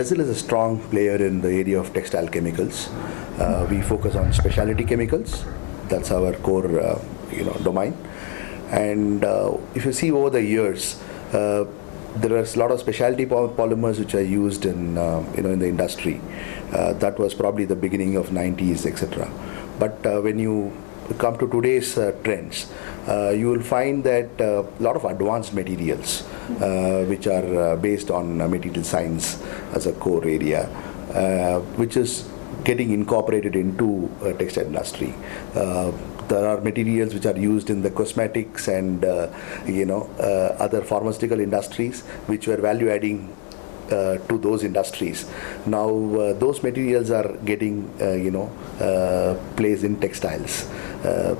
Resil is a strong player in the area of textile chemicals. We focus on specialty chemicals. That's our core, domain. And if you see over the years, there are a lot of specialty polymers which are used in, in the industry. That was probably the beginning of 90s, etc. But when you come to today's trends, you will find that a lot of advanced materials, which are based on material science as a core area, which is getting incorporated into textile industry. There are materials which are used in the cosmetics and other pharmaceutical industries, which were value adding to those industries. Now those materials are getting placed in textiles.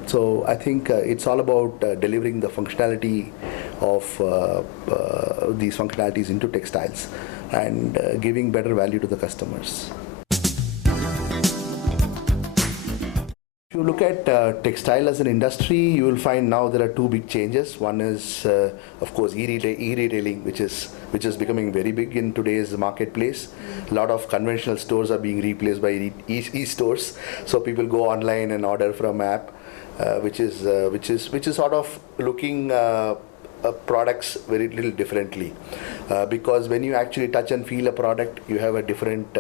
So I think it's all about delivering the functionality of these functionalities into textiles and giving better value to the customers. If you look at textile as an industry, you will find now there are two big changes. One is, of course, e-retailing, which is becoming very big in today's marketplace. A lot of conventional stores are being replaced by e-stores. So people go online and order from app, which is sort of looking products very little differently, because when you actually touch and feel a product, you have a different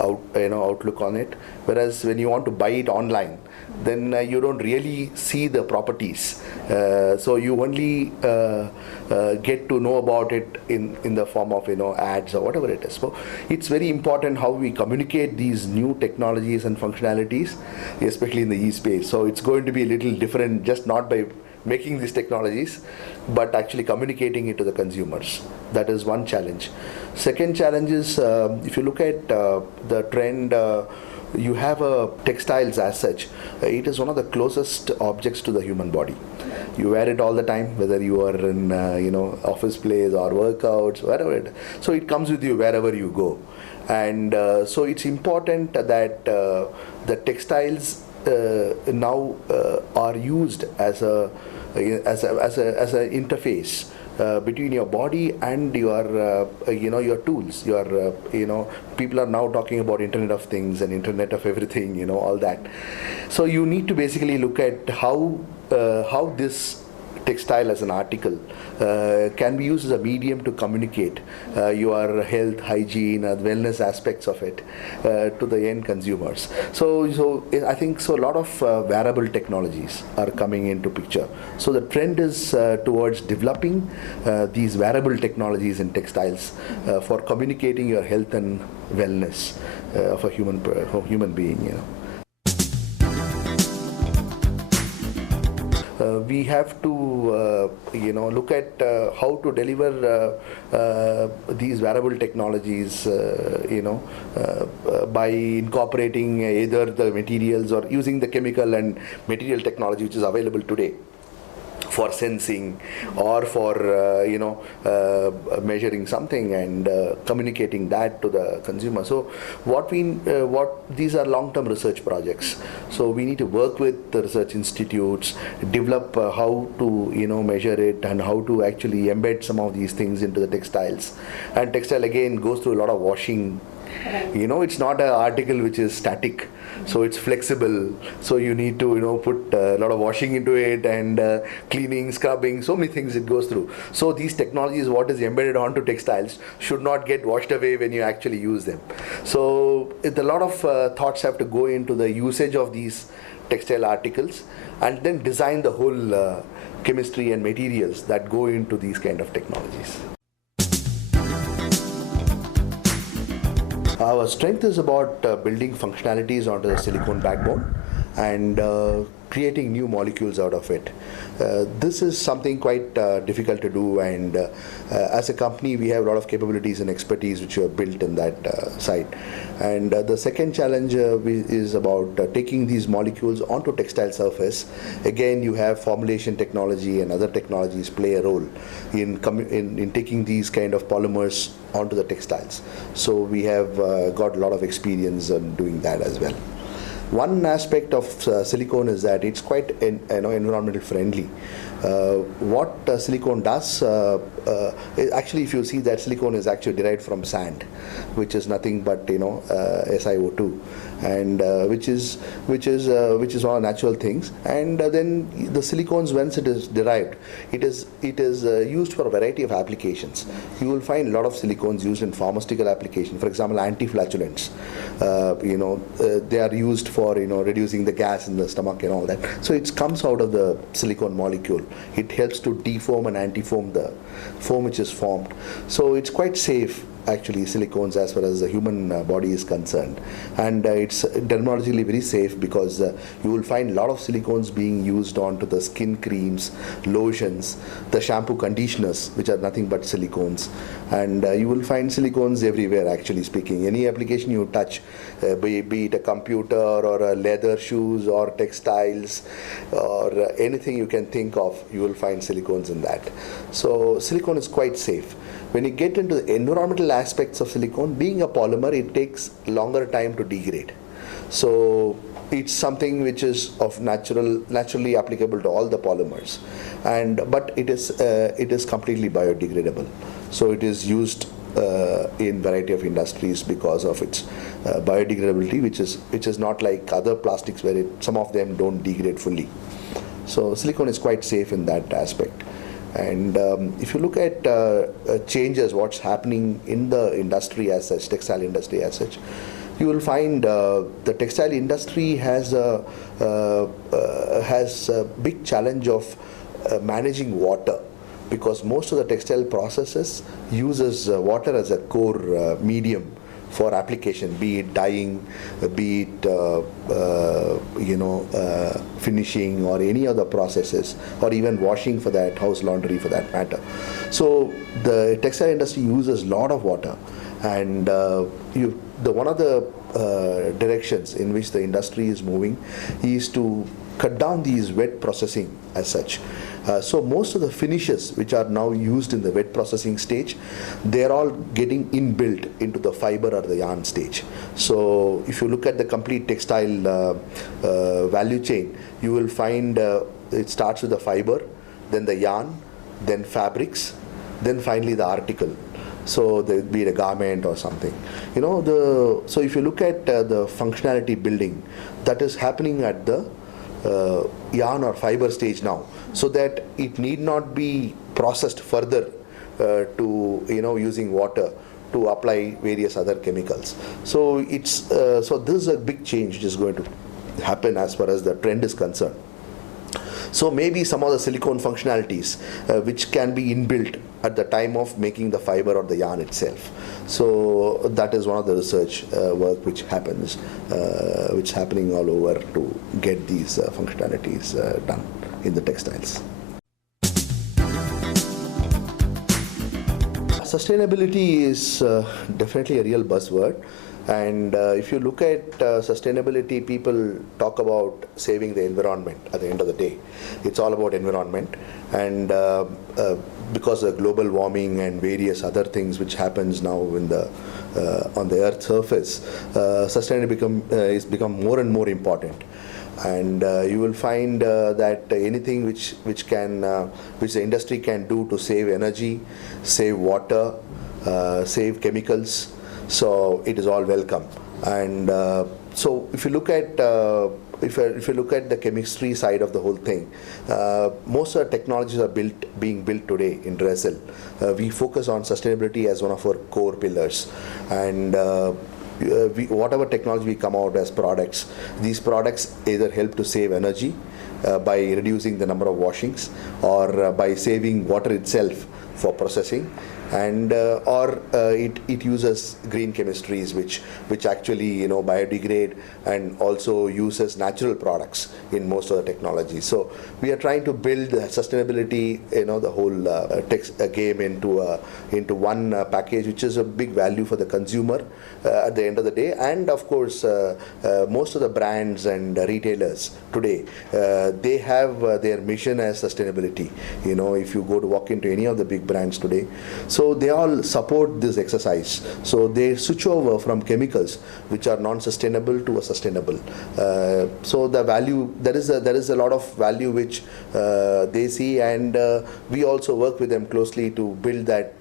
outlook on it. Whereas when you want to buy it online, then you don't really see the properties, so you only get to know about it in the form of ads or whatever it is. So it's very important how we communicate these new technologies and functionalities, especially in the e-space. So it's going to be a little different, just not by making these technologies, but actually communicating it to the consumers. That is one challenge. Second challenge is, if you look at the trend, you have textiles as such. It is one of the closest objects to the human body. You wear it all the time, whether you are in office place or workouts, wherever it. So it comes with you wherever you go, and so it's important that the textiles now are used as an interface between your body and your your tools. People are now talking about Internet of Things and Internet of Everything, all that. So you need to basically look at how this textile as an article can be used as a medium to communicate your health, hygiene, and wellness aspects of it to the end consumers. So I think a lot of wearable technologies are coming into picture. So the trend is towards developing these wearable technologies in textiles for communicating your health and wellness of a human being. We have to look at how to deliver these wearable technologies by incorporating either the materials or using the chemical and material technology which is available today for sensing or for measuring something and communicating that to the consumer. So these are long-term research projects. So we need to work with the research institutes, develop how to measure it and how to actually embed some of these things into the textiles. And textile again goes through a lot of washing. It's not an article which is static, so it's flexible. So you need to put a lot of washing into it and cleaning, scrubbing, so many things it goes through. So these technologies, what is embedded onto textiles, should not get washed away when you actually use them. So a lot of thoughts have to go into the usage of these textile articles, and then design the whole chemistry and materials that go into these kind of technologies. Our strength is about building functionalities onto the silicone backbone and creating new molecules out of it. This is something quite difficult to do, and as a company we have a lot of capabilities and expertise which we have built in that side. And the second challenge is about taking these molecules onto textile surface. Again, you have formulation technology and other technologies play a role in taking these kind of polymers onto the textiles. So we have got a lot of experience in doing that as well. One aspect of silicone is that it's quite environmental friendly. What silicone does, actually, if you see that silicone is actually derived from sand, which is nothing but SiO2, and which is all natural things. And then the silicones, once it is derived, it is used for a variety of applications. You will find a lot of silicones used in pharmaceutical application. For example, anti-flatulence. They are used for reducing the gas in the stomach and all that. So it comes out of the silicone molecule. It helps to deform and antiform the foam which is formed. So it's quite safe, actually, silicones, as far as the human body is concerned. And it's dermatologically very safe, because you will find a lot of silicones being used onto the skin creams, lotions, the shampoo conditioners, which are nothing but silicones. And you will find silicones everywhere, actually speaking. Any application you touch, be it a computer or a leather shoes or textiles or anything you can think of, you will find silicones in that. So silicone is quite safe. When you get into the environmental aspects of silicone, being a polymer, it takes longer time to degrade. So it's something which is of naturally applicable to all the polymers, but it is completely biodegradable. So it is used in variety of industries because of its biodegradability, which is not like other plastics where some of them don't degrade fully. So silicone is quite safe in that aspect. And if you look at changes, what's happening in the industry as such, textile industry as such, you will find the textile industry has a big challenge of managing water, because most of the textile processes uses water as a core medium for application, be it dyeing, be it finishing, or any other processes, or even washing, for that, house laundry for that matter. So the textile industry uses a lot of water, and one of the directions in which the industry is moving is to cut down these wet processing as such. So most of the finishes which are now used in the wet processing stage, they are all getting inbuilt into the fiber or the yarn stage. So if you look at the complete textile value chain, you will find it starts with the fiber, then the yarn, then fabrics, then finally the article. So there be it a garment or something. So if you look at the functionality building, that is happening at the yarn or fiber stage now, so that it need not be processed further to using water to apply various other chemicals. So it's so this is a big change which is going to happen as far as the trend is concerned. So maybe some of the silicone functionalities which can be inbuilt at the time of making the fiber or the yarn itself. So that is one of the research work which happens, which is happening all over to get these functionalities done in the textiles. Sustainability is definitely a real buzzword. And if you look at sustainability, people talk about saving the environment at the end of the day. It's all about environment. And because of global warming and various other things which happens now in on the Earth's surface, sustainability is become more and more important. And you will find that anything which the industry can do to save energy, save water, save chemicals, so it is all welcome. And so if you look at if you look at the chemistry side of the whole thing, most of the technologies are being built today in Resil. We focus on sustainability as one of our core pillars, and whatever technology we come out as products, these products either help to save energy by reducing the number of washings, or by saving water itself for processing, and it uses green chemistries which actually biodegrade, and also uses natural products in most of the technology. So we are trying to build sustainability, the whole game into one package, which is a big value for the consumer at the end of the day. And of course, most of the brands and retailers today, they have their mission as sustainability. If you go to walk into any of the big brands today, so So they all support this exercise. So they switch over from chemicals which are non-sustainable to a sustainable. So the value, there is a lot of value which they see, and we also work with them closely to build that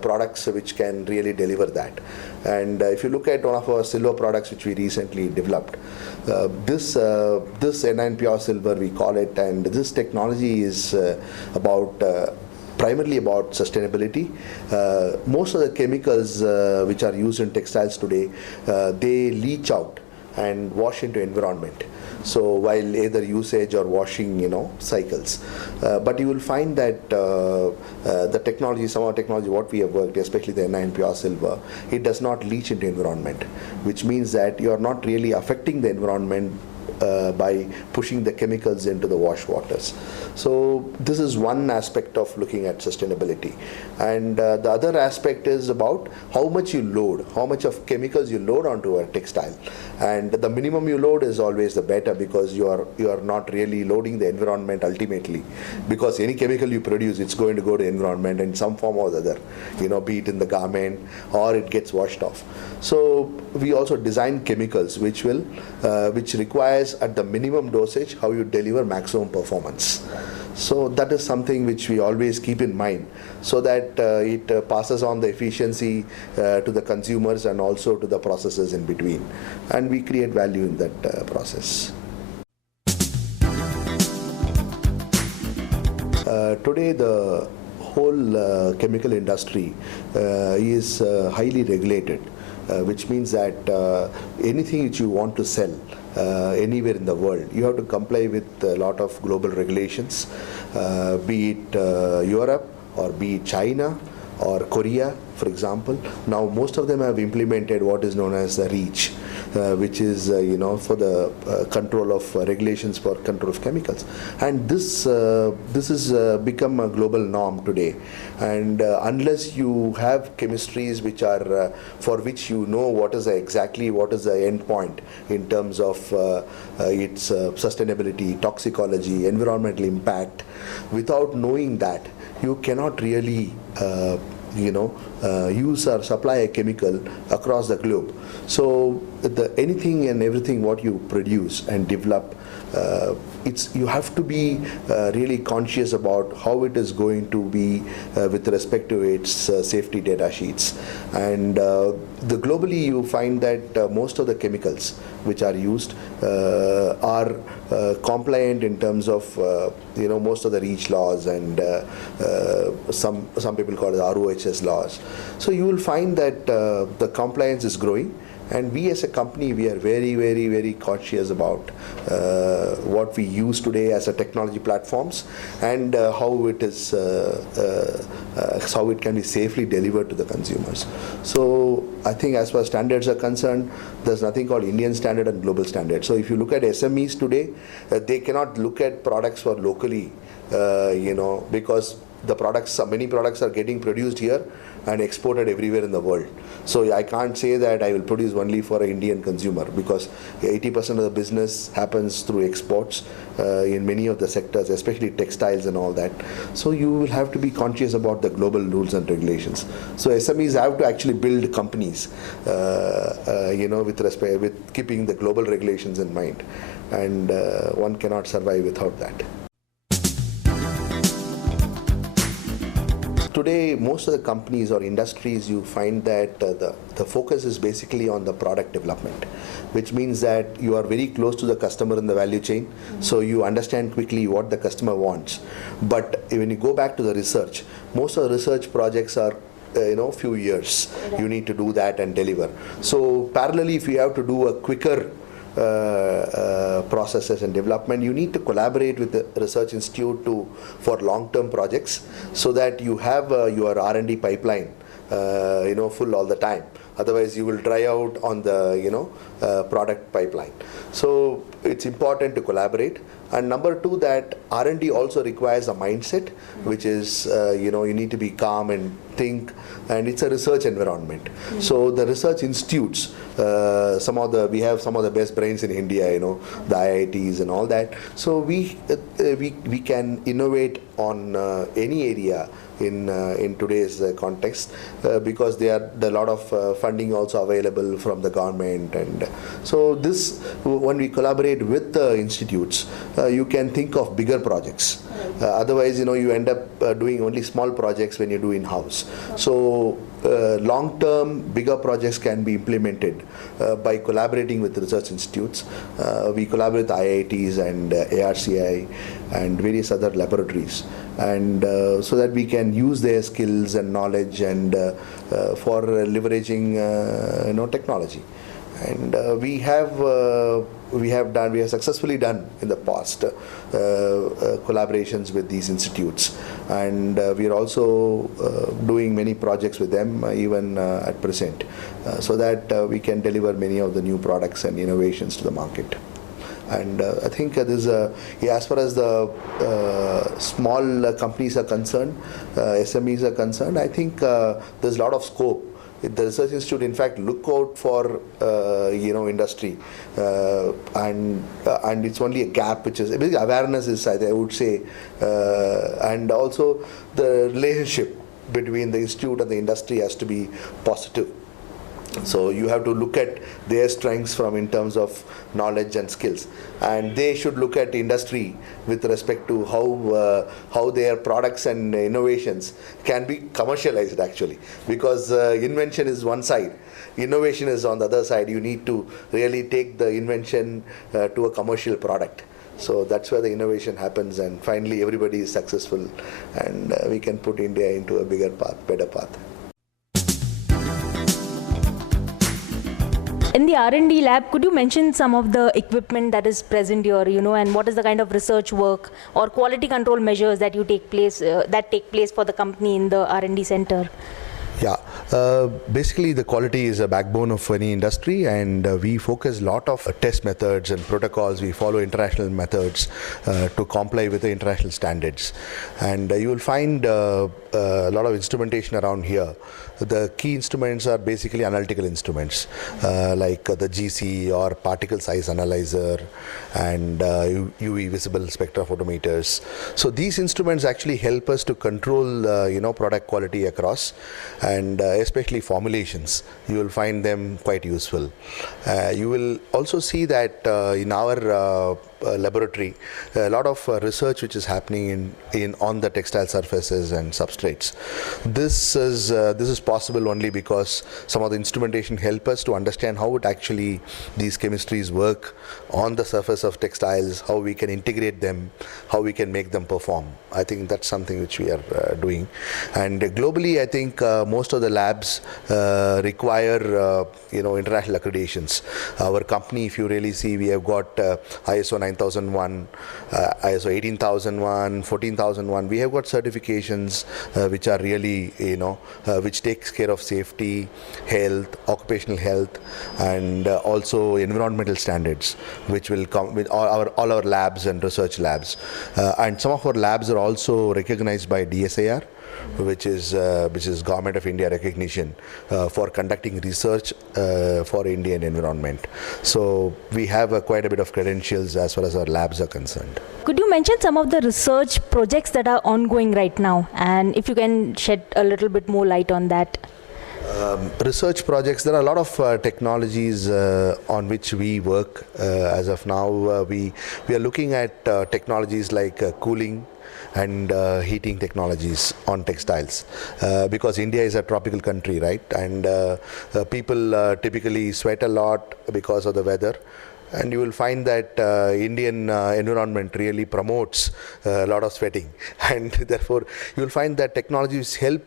products which can really deliver that. And if you look at one of our silver products which we recently developed, this N9 Pure Silver we call it, and this technology is primarily about sustainability. Most of the chemicals which are used in textiles today, they leach out and wash into environment. So while either usage or washing, cycles, but you will find that the technology, some of the technology what we have worked, especially the N9 Pure Silver, it does not leach into environment, which means that you are not really affecting the environment by pushing the chemicals into the wash waters. So this is one aspect of looking at sustainability. And the other aspect is about how much you load, how much of chemicals you load onto a textile. And the minimum you load is always the better, because you are not really loading the environment ultimately. Because any chemical you produce, it's going to go to environment in some form or the other, be it in the garment or it gets washed off. So we also design chemicals which requires at the minimum dosage how you deliver maximum performance. So that is something which we always keep in mind, so that it passes on the efficiency to the consumers and also to the processes in between, and we create value in that process. Today the whole chemical industry is highly regulated, which means that anything which you want to sell anywhere in the world, you have to comply with a lot of global regulations, be it Europe or be it China or Korea, for example. Now most of them have implemented what is known as the REACH, which is for the control of regulations for control of chemicals, and this has become a global norm today. And unless you have chemistries which are for which what is exactly what is the end point in terms of its sustainability, toxicology, environmental impact, without knowing that, you cannot really use or supply a chemical across the globe. So anything and everything what you produce and develop, you have to be really conscious about how it is going to be with respect to its safety data sheets. And globally you find that most of the chemicals which are used are compliant in terms of most of the REACH laws and some people call it ROHS laws. So you will find that the compliance is growing, and we as a company, we are very, very, very conscious about what we use today as a technology platforms, and how it can be safely delivered to the consumers. So I think as far as standards are concerned, there's nothing called Indian standard and global standard. So if you look at SMEs today, they cannot look at products for locally, because many products are getting produced here and exported everywhere in the world. So I can't say that I will produce only for an Indian consumer, because 80% of the business happens through exports in many of the sectors, especially textiles and all that. So you will have to be conscious about the global rules and regulations. So SMEs have to actually build companies, with keeping the global regulations in mind, and one cannot survive without that. Today, most of the companies or industries, you find that the focus is basically on the product development, which means that you are very close to the customer in the value chain, so you understand quickly what the customer wants. But when you go back to the research, most of the research projects are few years. You need to do that and deliver. So parallelly, if you have to do a quicker processes and development, you need to collaborate with the research institute for long-term projects, so that you have your R&D pipeline full all the time. Otherwise you will dry out on the product pipeline. So it's important to collaborate, And number two, that R&D also requires a mindset, which is you need to be calm and think, and it's a research environment. So the research institutes, we have some of the best brains in India, the IITs and all that. So we can innovate on any area in today's context, because there are a lot of funding also available from the government. And so this, when we collaborate with the institutes, you can think of bigger projects. Otherwise, you end up doing only small projects when you do in-house. So long-term, bigger projects can be implemented by collaborating with research institutes. We collaborate with IITs and ARCI and various other laboratories, and so that we can use their skills and knowledge and for leveraging technology. And we have successfully done in the past collaborations with these institutes, and we are also doing many projects with them even at present, so that we can deliver many of the new products and innovations to the market. And I think as far as the small companies are concerned, SMEs are concerned, I think there's a lot of scope. The research institute, in fact, look out for industry, and it's only a gap, which is basically awareness is, I would say, and also the relationship between the institute and the industry has to be positive. So you have to look at their strengths in terms of knowledge and skills, and they should look at industry with respect to how their products and innovations can be commercialized, actually, because invention is one side, innovation is on the other side. You need to really take the invention to a commercial product. So that's where the innovation happens, and finally everybody is successful, and we can put India into a bigger path, better path. In the R&D lab, could you mention some of the equipment that is present here, and what is the kind of research work or quality control measures that take place for the company in the R&D center? Yeah, basically the quality is a backbone of any industry, and we focus a lot of test methods and protocols. We follow international methods to comply with the international standards, and you will find a lot of instrumentation around here. The key instruments are basically analytical instruments, like the GC or particle size analyzer and UV visible spectrophotometers. So these instruments actually help us to control product quality across, and especially formulations. You will find them quite useful. You will also see that in our laboratory, a lot of research which is happening on the textile surfaces and substrates. This is possible only because some of the instrumentation help us to understand how these chemistries work on the surface of textiles, how we can integrate them, how we can make them perform. I think that's something which we are doing. And globally, I think most of the labs require international accreditations. Our company, if you really see, we have got ISO 9001, ISO 18001, 14001. We have got certifications which are really, which takes care of safety, health, occupational health, and also environmental standards, which will come with all our labs and research labs. And some of our labs are also recognized by DSIR, which is Government of India recognition for conducting research for Indian environment. So we have quite a bit of credentials as far as our labs are concerned. Could you mention some of the research projects that are ongoing right now, and if you can shed a little bit more light on that? Research projects, there are a lot of technologies on which we work as of now. We are looking at technologies like cooling and heating technologies on textiles, because India is a tropical country, right? And people typically sweat a lot because of the weather. And you will find that Indian environment really promotes a lot of sweating, and therefore you will find that technologies help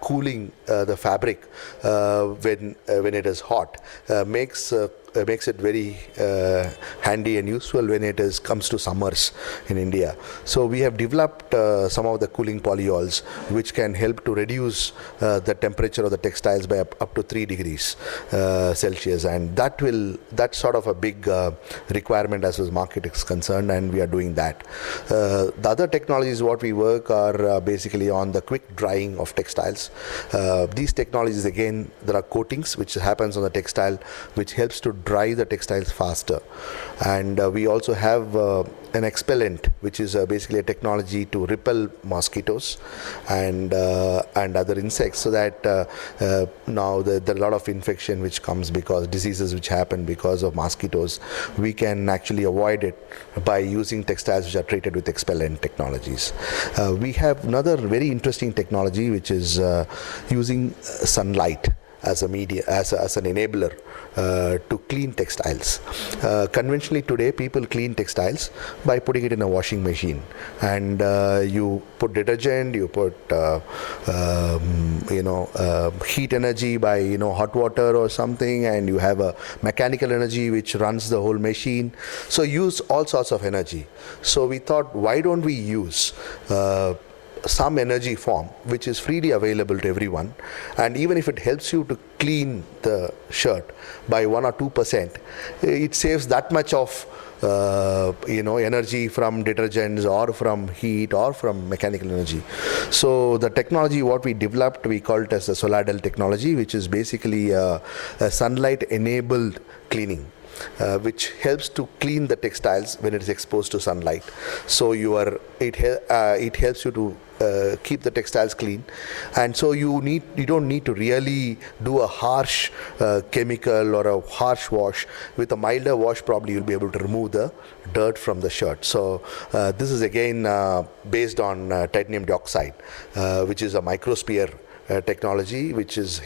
cooling the fabric when it is hot, makes makes it very handy and useful when it comes to summers in India. So we have developed some of the cooling polyols which can help to reduce the temperature of the textiles by up to 3 degrees Celsius, and that's sort of a big requirement as far as market is concerned, and we are doing that. The other technologies what we work are basically on the quick drying of textiles. These technologies, again, there are coatings which happens on the textile which helps to dry the textiles faster, and we also have an expellent which is basically a technology to repel mosquitoes and other insects, so that now there are a lot of infection which comes because diseases which happen because of mosquitoes. We can actually avoid it by using textiles which are treated with expellent technologies. We have another very interesting technology which is using sunlight as a media, as an enabler to clean textiles. Conventionally today people clean textiles by putting it in a washing machine, and you put detergent, you put heat energy by hot water or something, and you have a mechanical energy which runs the whole machine, so use all sorts of energy. So we thought, why don't we use some energy form which is freely available to everyone, and even if it helps you to clean the shirt by 1 or 2%, it saves that much of energy from detergents or from heat or from mechanical energy. So the technology what we developed, we call it as the Soladel technology, which is basically a sunlight enabled cleaning. Which helps to clean the textiles when it is exposed to sunlight. So it helps you to keep the textiles clean, and so you don't need to really do a harsh chemical or a harsh wash. With a milder wash, probably you'll be able to remove the dirt from the shirt. So this is again based on titanium dioxide, which is a microsphere technology which is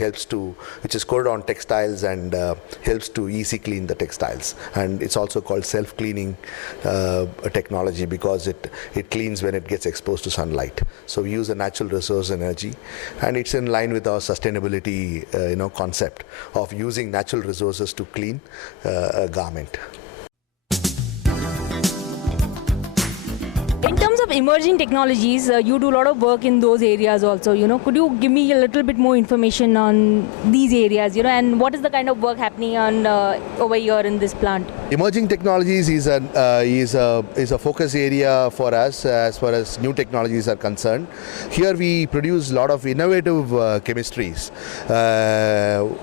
coated on textiles and helps to easy clean the textiles, and it's also called self-cleaning technology because it cleans when it gets exposed to sunlight. So we use a natural resource energy, and it's in line with our sustainability concept of using natural resources to clean a garment. In terms of emerging technologies, you do a lot of work in those areas also. Could you give me a little bit more information on these areas? And what is the kind of work happening on over here in this plant? Emerging technologies is a focus area for us as far as new technologies are concerned. Here we produce a lot of innovative chemistries.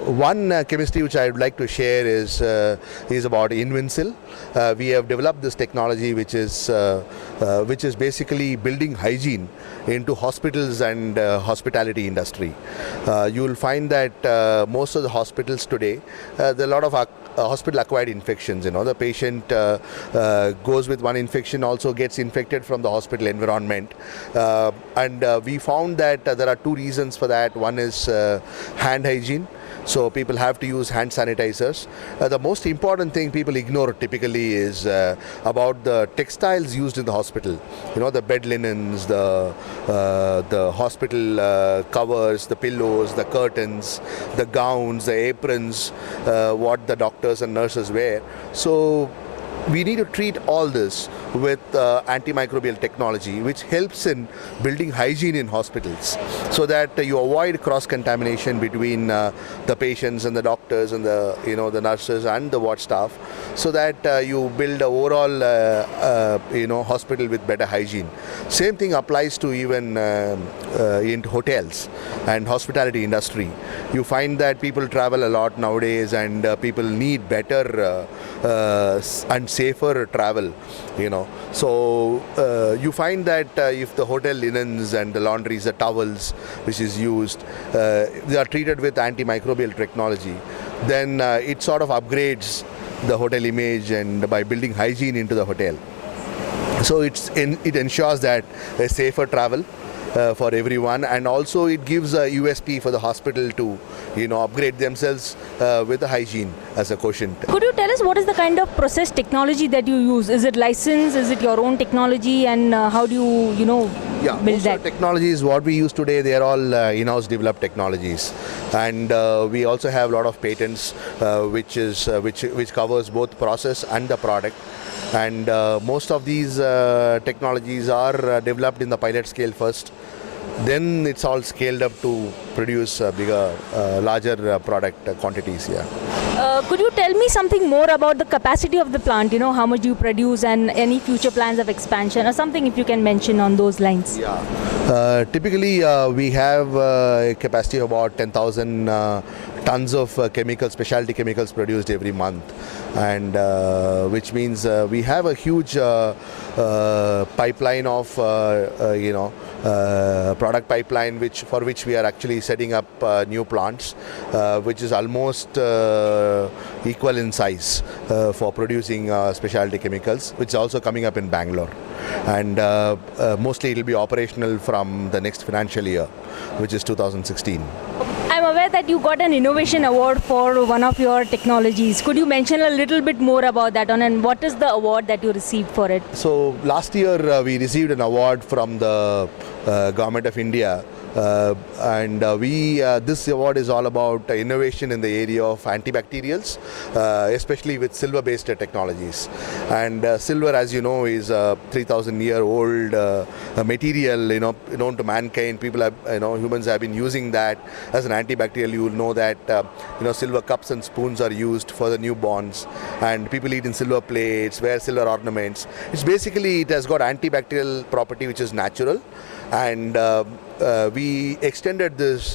One chemistry which I would like to share is about Invincil. We have developed this technology which is basically building hygiene into hospitals and hospitality industry. You will find that most of the hospitals today, there are a lot of hospital-acquired infections. The patient goes with one infection, also gets infected from the hospital environment, and we found that there are two reasons for that. One is hand hygiene. So people have to use hand sanitizers. The most important thing people ignore typically is about the textiles used in the hospital. The bed linens, the hospital covers, the pillows, the curtains, the gowns, the aprons, what the doctors and nurses wear. So we need to treat all this with antimicrobial technology, which helps in building hygiene in hospitals, so that you avoid cross-contamination between the patients and the doctors and the nurses and the ward staff, so that you build an overall hospital with better hygiene. Same thing applies to even in hotels and hospitality industry. You find that people travel a lot nowadays, and people need better and safer travel, So you find that if the hotel linens and the laundries, the towels which is used, they are treated with antimicrobial technology, then it sort of upgrades the hotel image and by building hygiene into the hotel. So it ensures that a safer travel for everyone, and also it gives a USP for the hospital to upgrade themselves with the hygiene as a quotient. Could you tell us what is the kind of process technology that you use? Is it licensed? Is it your own technology? And how do you Yeah, build most that? of the technologies what we use today, they are all in-house developed technologies, and we also have a lot of patents, which covers both process and the product. And most of these technologies are developed in the pilot scale first. Then it's all scaled up to produce bigger, larger product quantities. Yeah. Could you tell me something more about the capacity of the plant? You know, how much you produce and any future plans of expansion or something if you can mention on those lines. Yeah. Typically, we have a capacity of about 10,000 tons of specialty chemicals produced every month, and which means we have a huge pipeline of product pipeline, for which we are actually setting up new plants, which is almost equal in size for producing specialty chemicals, which is also coming up in Bangalore. And mostly it will be operational from the next financial year, which is 2016. I'm aware that you got an innovation award for one of your technologies. Could you mention a little bit more about that one, and what is the award that you received for it? So last year we received an award from the Government of India, and this award is all about innovation in the area of antibacterials, especially with silver-based technologies. And silver, as you know, is a 3,000-year-old material, known to mankind. People have, humans have been using that as an antibacterial. You will know that silver cups and spoons are used for the newborns, and people eat in silver plates, wear silver ornaments. It has got antibacterial property which is natural, and we extended this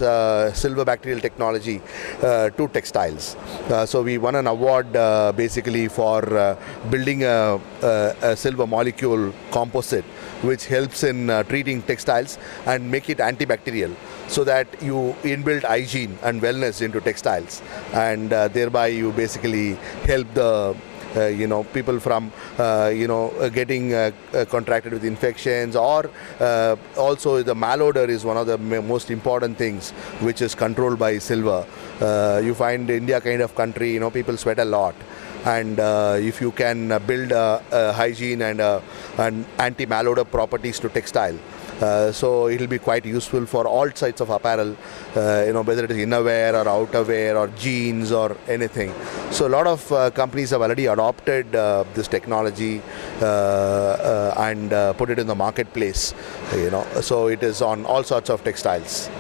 silver bacterial technology to textiles. So we won an award basically for building a silver molecule composite which helps in treating textiles and make it antibacterial, so that you inbuild hygiene and wellness into textiles, and thereby you basically help the people from getting contracted with infections, or also the malodor is one of the most important things which is controlled by silver. You find India kind of country, people sweat a lot, and if you can build hygiene and anti-malodor properties to textile, so it will be quite useful for all sides of apparel, whether it is innerwear or outerwear or jeans or anything. So a lot of companies have already adopted this technology and put it in the marketplace. So it is on all sorts of textiles.